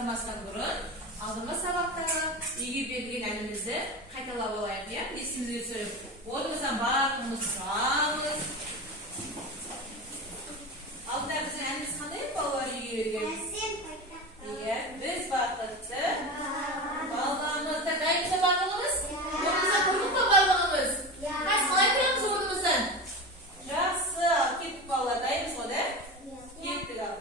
бастамастан бұрын алдыңғы сабақтағы үйге берілген әнімізді қайталап алайық, иә? Есімізге түсіріп. Орнымыздан барлығымыз тұрамыз. Алдында біздің әніміз қандай балалар үйге берген? Иә, біз бақытты балаларымызды дайынса барлығымыз? Орнымыздан тұрдық па барлығымыз? Қалай тұрамыз орнымыздан? Жақсы, кеттік балалар, дайынбыз ғой, да? Кеттік ал.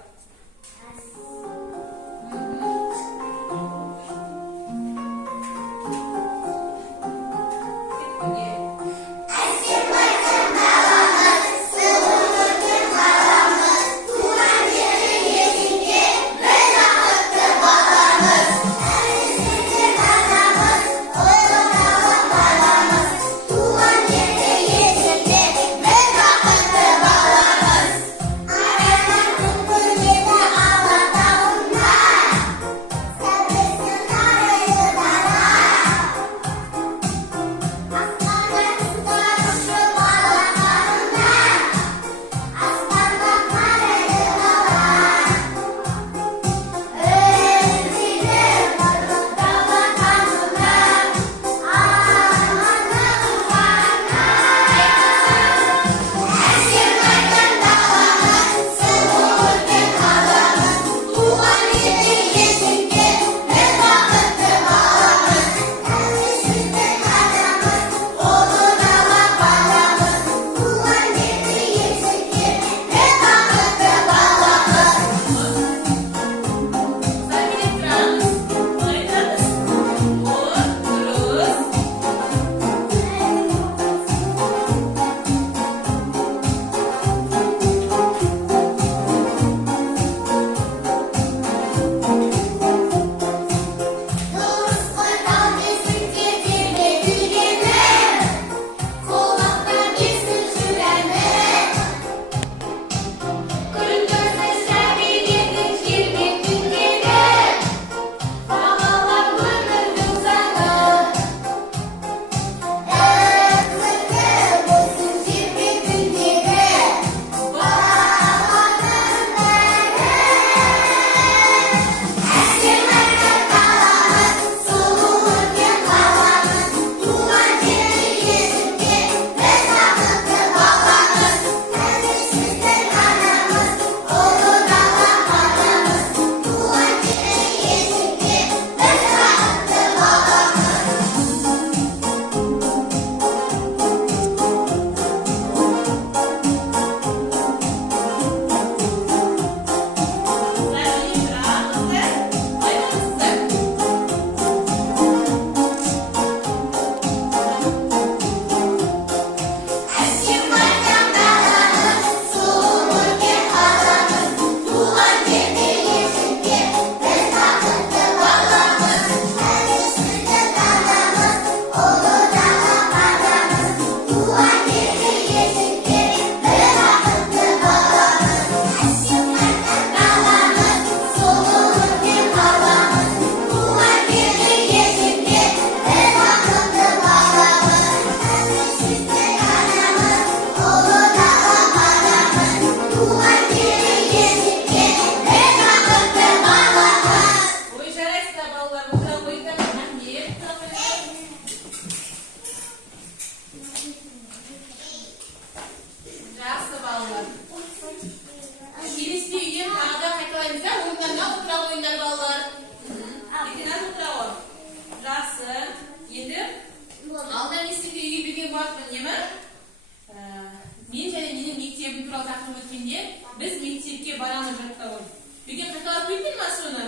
Biz mektabga boramiz jo'qtavim. Uyga qaytarib qo'ydingmi suni?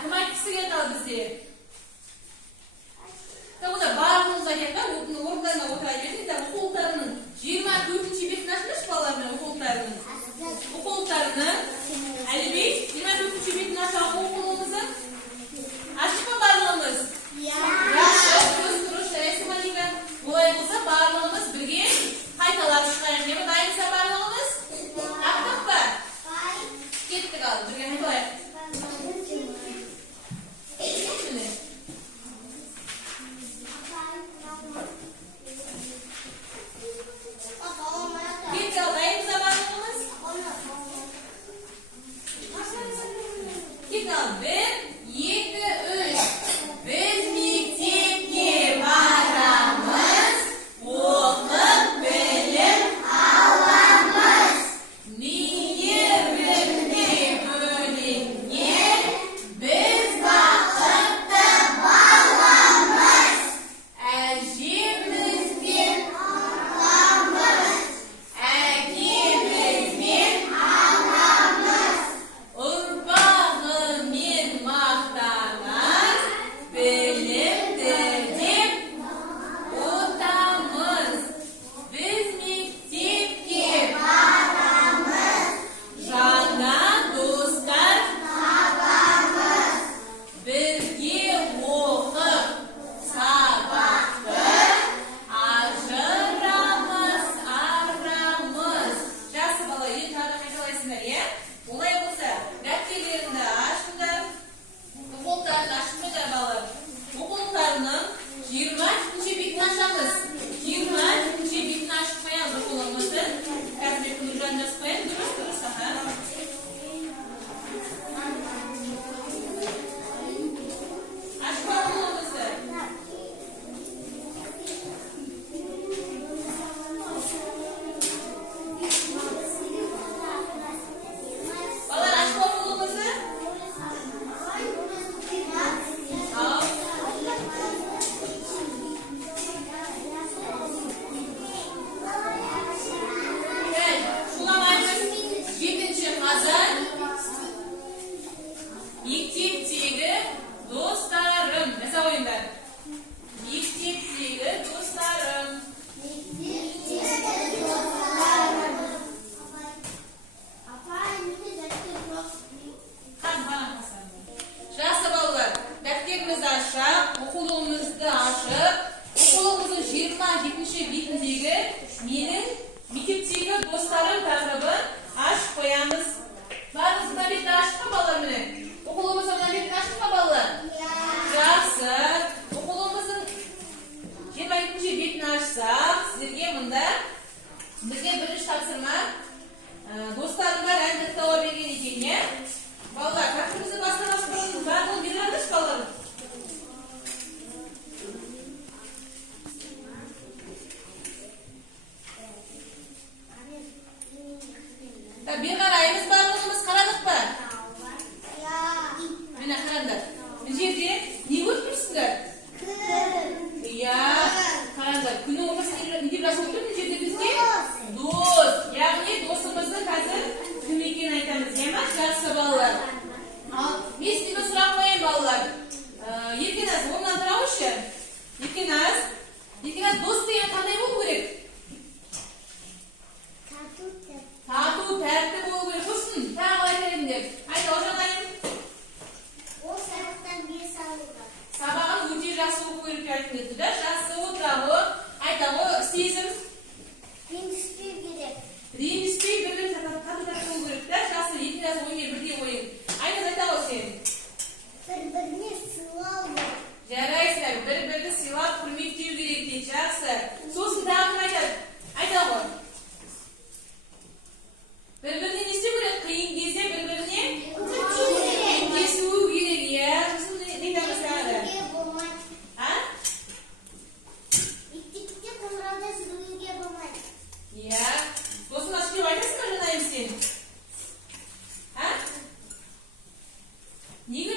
Kim aytgisi keldi bizga? Tabii bağımızda yakar, oradan oturabiliriz. Okullarının 24. betini açmış balarının okullarının. Okullarını, Ali Bey, 24. betini açan okulumuzun açık mı bağlamamız? Göz duruşta resim alayım. Olay olsa bağlamamız birge haytalar çıkarır. Ne mi dayanırsa bağlamamız? Aktif var. Gittik aldı. Birge haytalar. Gittik aldı. Dayanırsa bağlamamız?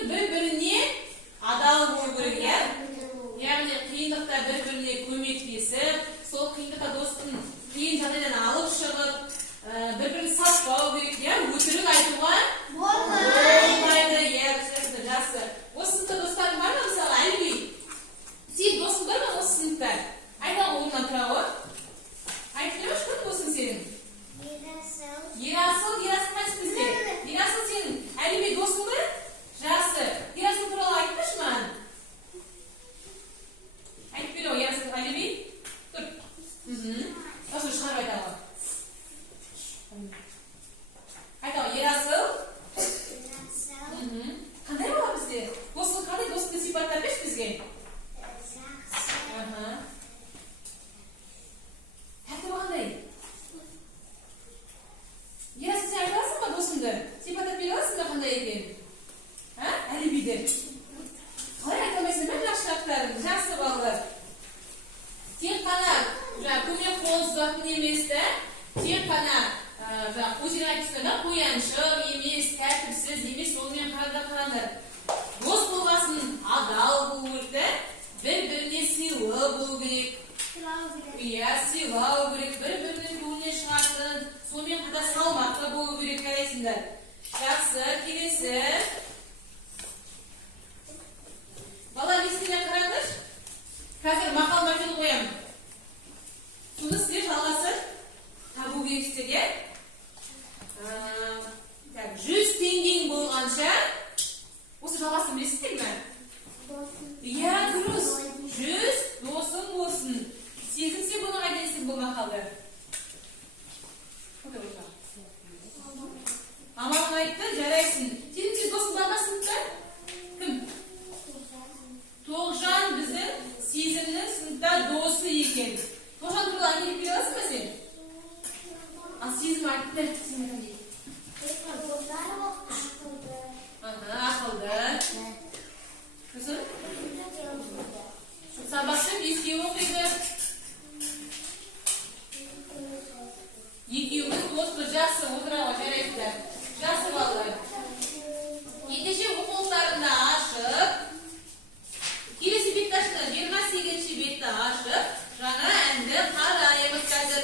bir-birine adal болу керек, ya. Яғни қиындықта бір-біріне көмектесіп, сол қиындықта достың қиын жағдайдан алып шығып, бір-бірін сатпау керек, ya. Өтірік айтуға болмайды, ya. Жақсы. Осы сыныпта достарың бар ма? Мысалы, Әлби. Сен досың бар ма осы сыныпта? Айталғы орнынан тұра ғой. Айтып жүрші, кім досың сенің? Ерасыл қайсы бізде? Ерасыл сенің Әлби досың ба? Жақсы. Ерасыл туралы айтпашы маған. Айтып бері ғой, Ерасыл Әлби. Тұр. Осыны шығарып айталғы. Айталғы, Ерасыл. Қандай бала бізде? Досың қандай? Досыңды сипаттап берші бізге. Тәртібі қандай? Ерасыл, сен айта аласың ба досыңды? Сипаттап бере аласың ба қандай екен? Әлібиді. Қалай айта алмайсың ба жақсылықтарын? Жақсы балалар. Тек қана көмек қолын созатын емес, тек қана өздері айтып қояншық емес, тәртіпсіз емес, сонымен қараңдар. Дос болғасын адал болу керек, бір-біріне сыйлы болу керек. Иә, сыйлау керек, бір-бірінің көңілінен шығатын, сонымен қатар салмақты болу керек, қарайсыңдар. Жақсы, келесі. Бала, есіне қараңдар. Қазір мақал-мәтел қоямын. Соны сіздер жалғасы табу керексіздер, 100 теңгең болғанша, осы жалғасын білесіздер ме? Иә, дұрыс. 100 досың болсын. Сезімсе бұны қайдайсың бұл мақалды? Амалын айтты, жарайсың. Сезімсе досың бар ма сыныпта? Кім? Тоғжан біздің сезімнің сыныпта досы екен. Тоғжан туралы әңгіме бере аласың ба сен? Ал сезім айтты. Ақылды. Сосын? Сабақты беске оқиды. Екеуміз досты жақсы отырауға жарайды. Жақсы балалар. Ендеше оқулықтарында ашып, келесі бетті ашты, 28-ші бетті ашып, жаңа әнді қараймыз қазір.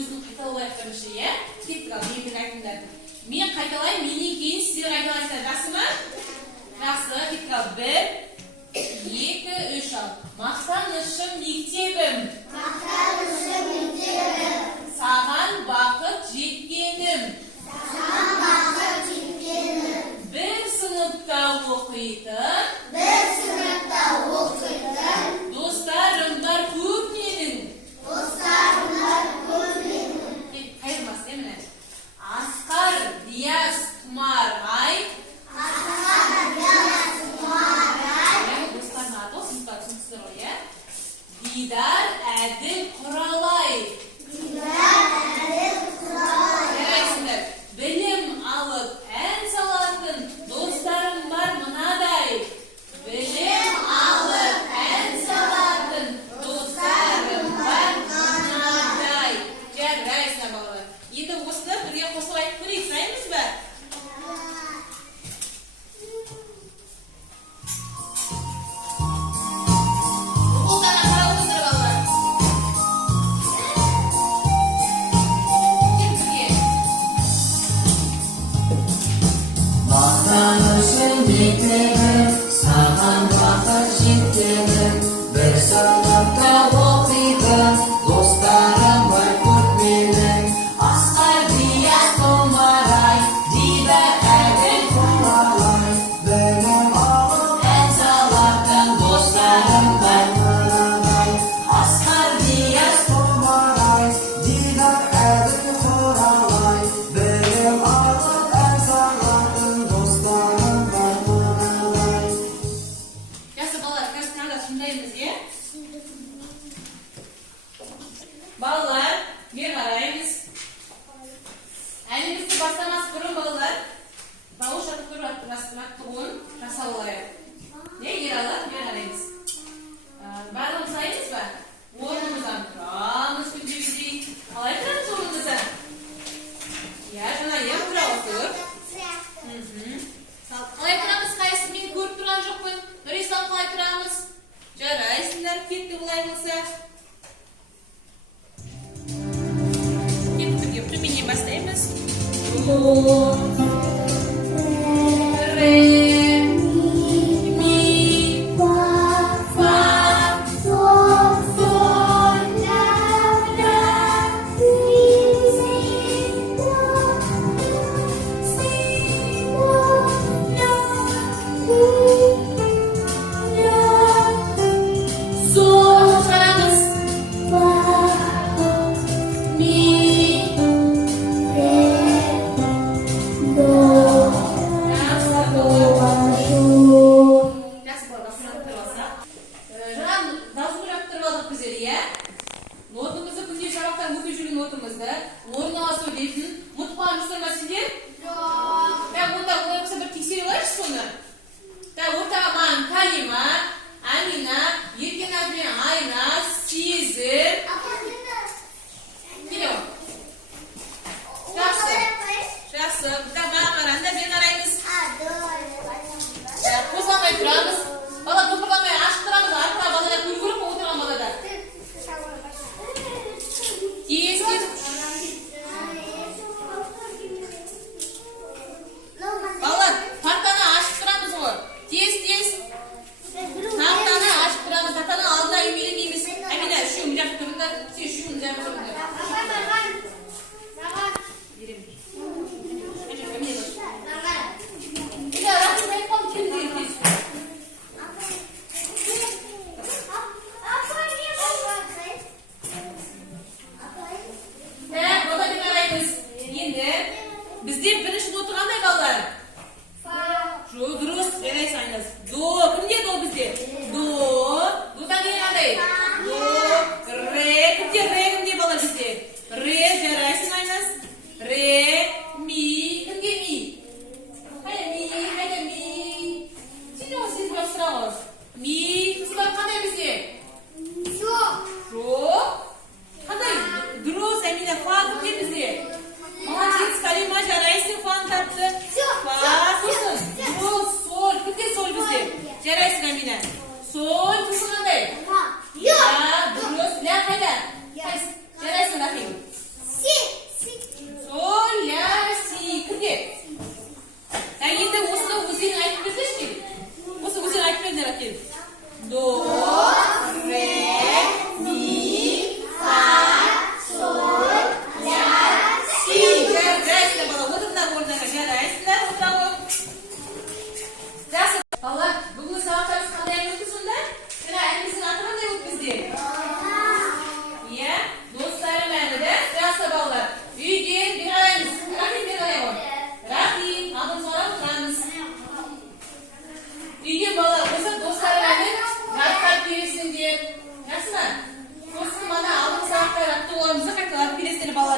сөзін қайталайық бірінші, иә? Кеттік ал, мен айтыңдар. Мен қайталайын, менен кейін сіздер қайталайсыздар. Жақсы ма? Жақсы, кеттік ал. 1, 2, 3 ал. Мақтанышым мектебім. Мақтанышым мектебім. Саған бақыт жеткенім. Саған бақыт жеткенім. Bir sınıfta оқитын. Bir sınıfta оқитын. Достарым бар көп менің. Достарым бар көп менің. Қайырмас, міне. Асқар, Диас, Тұмар, Ай. Асқар, Диас, Тұмар, Ай. Достарым аты ол сыныпта түсінсіздер ғой, иә? Дидар, Әділ, Құралай. Дидар, Әділ, Құралай. Жарайсыңдар. Білім алып, ән салатын достарым бар мынадай. Білім алып, ән салатын достарым бар мынадай. Жарайсыңдар балалар. Енді осыны бірге қосылып айтып көрейік, сұраймыз ба? Оқулықтарға қарап отырыңдар балалар. Кел бірге. Мақтанышым мектебім, саған бақыт жеткенім. Bir sınıfta оқитын, достарым бар көп менің. Асқар, Диас, Тұмар, Ай, Дидар, Әділ, Құралай. Білім алып, ән салатын достарым бар мынадай. Асқар, Диас, Тұмар, Ай, Дидар, Әділ, Құралай. Білім алып, ән салатын достарым бар мынадай. Жақсы балалар, қазір таңда тыңдаймыз, иә? Балалар, бері қараймыз. Әңгімемізді бастамас бұрын балалар, дауыс жаттығуын жасап алайық. Не, Ералы, бері қараймыз. Барлығымыз айтыңыз ба? Орнымыздан тұрамыз күндегідей. Қалай тұрамыз орнымыздан? Иә, жаңа ең тұра отыр. Қалай тұрамыз, қайсы мен көріп тұрған жоқпын. Нұрислам, қалай тұрамыз? Жарайсыңдар, кетті бұлай болса. Кетті бірге, төменнен бастаймыз. Ре, ми, фа, соль, ля, си, Sol çıkarağımız. Mi, re, do. Жақсы болған сұрап тұрып алсақ. Жаңа дауысын құрап тұрып алдық біздер, иә? Нотымызды күнде сабақтан өтіп жүрген нотымызды орнына сөйлейтін ұмытпаңыздар ма сендер? Онда олай болса бір тексере алайықшы соны. Ортаға маған Калима, Амина, Еркен әбден Айна, Сезім. Келеу. Жақсы. Жақсы. Маған қараңдар, бері қараймыз. Қозғалмай тұрамыз. Бала топырламай ашып тұрамыз. Артыға балада көру керек пе отырған балада? Тез. Балалар, партаны ашып тұрамыз ғой. Тез. Тақтаны ашып тұрамыз. Тақтаны алдына үймелемейміз. Әмина, үшеуің жақып тұрыңдар. Сен үшеуің жақып тұрыңдар. Беремін. Рахим айтып қалып келіңдер тез. Бала деп қараймыз. Енді бізде бірінші до тұрғандай балалар? Жоқ, дұрыс. Жарайсыз айныз. До. Кімде до бізде? До. Додан кейін қандай? До. Ре. Кімде ре кімде бала бізде? Ре. Жарайсың айныз. Ре. Ми. Кімде ми? Қайда ми? Сен осы сезіп сұра ғой. Ми. Қыздар қандай бізде? Жоқ. Қандай? Дұрыс, Әмина. Фа кімде бізде? Молодец, Калима, жарайсың, фаны тапты. Фа, сосын. Дұрыс, соль. Кімде соль бізде? Жарайсың, Әмина. Соль, қызы қандай? Дұрыс. Ля қайда? Жарайсың, Рахим.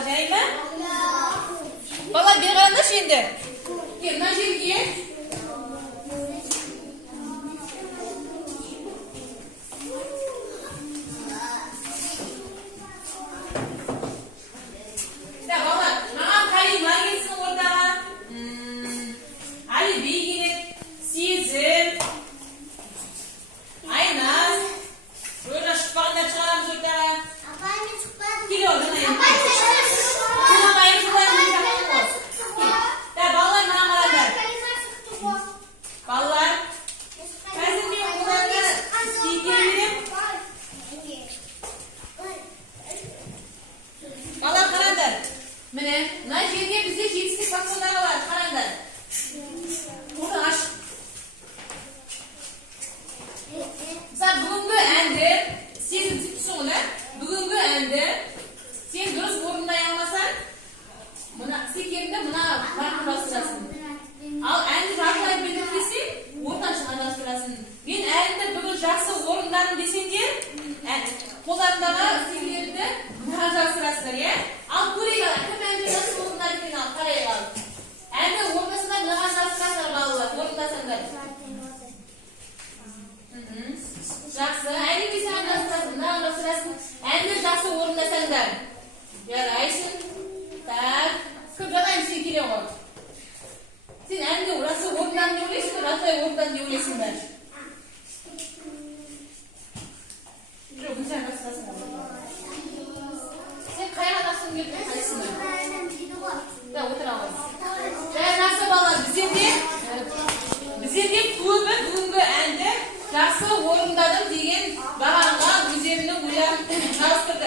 балалар, жай ма? Балалар, бері қараңдаршы енді. Кел, мына жерге. Балалар, маған калима келсін ортаға. Әліби келеді. Сезім. Айназ. Öyle şıklarında çıkaramız ортаға. Апаймен шықпадым. Келе орнына енді. Апаймен шықпадым. Балалар, маған қараңдар. Балалар, қазір мен оларды істейте берем. Балалар, қараңдар. Міне, мына жерге бізде жетістік факторлары бар. Қараңдар. Оны аш. Мысалы, бүгінгі әнді сезім түсін ғой, бүгінгі әнді сен дұрыс орындай алмасаң, мына секерінде мына барқы бастырасың. Ал әнді жақылай беріп десең, ортан шыға бастырасың. Мен әнді бүгін жақсы орындадым десеңдер, қолдарындағы секелерді мына жақсырасыңдар, иә? Ал көрейік, кім әнді жақсы орындар екен, ал қарайық ал. Әнді орындасыңдар, мына жақсырасыңдар балалар, орындасаңдар. Жақсы, әлі саған жақсырасың, мына жақсырасың, әнді жақсы орындасаңдар. Жарайсың. Так, көп жатайын сен келе ғой. Сен әнді жақсы орындан не ойлайсың, жақсылай орындан не ойлайсың бәрі? Жоқ, бұл сән жақсырасың. Сен қайға жақсың келіп қайсың ба? Да, отыра ғой. Жақсы балалар, біздерде көбі бүгінгі әнді жақсы орындадым деген бағанға өздерінің ойларын жазып